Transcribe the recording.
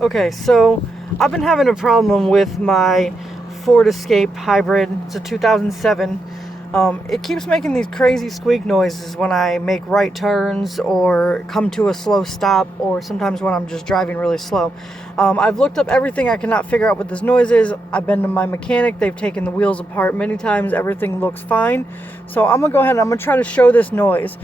Okay, so I've been having a problem with my Ford Escape hybrid. It's a 2007. It keeps making these crazy squeak noises when I make right turns or come to a slow stop, or sometimes when I'm just driving really slow. I've looked up everything. I cannot figure out what this noise is. I've been to my mechanic. They've taken the wheels apart many times. Everything looks fine. So I'm going to go ahead and I'm going to try to show this noise.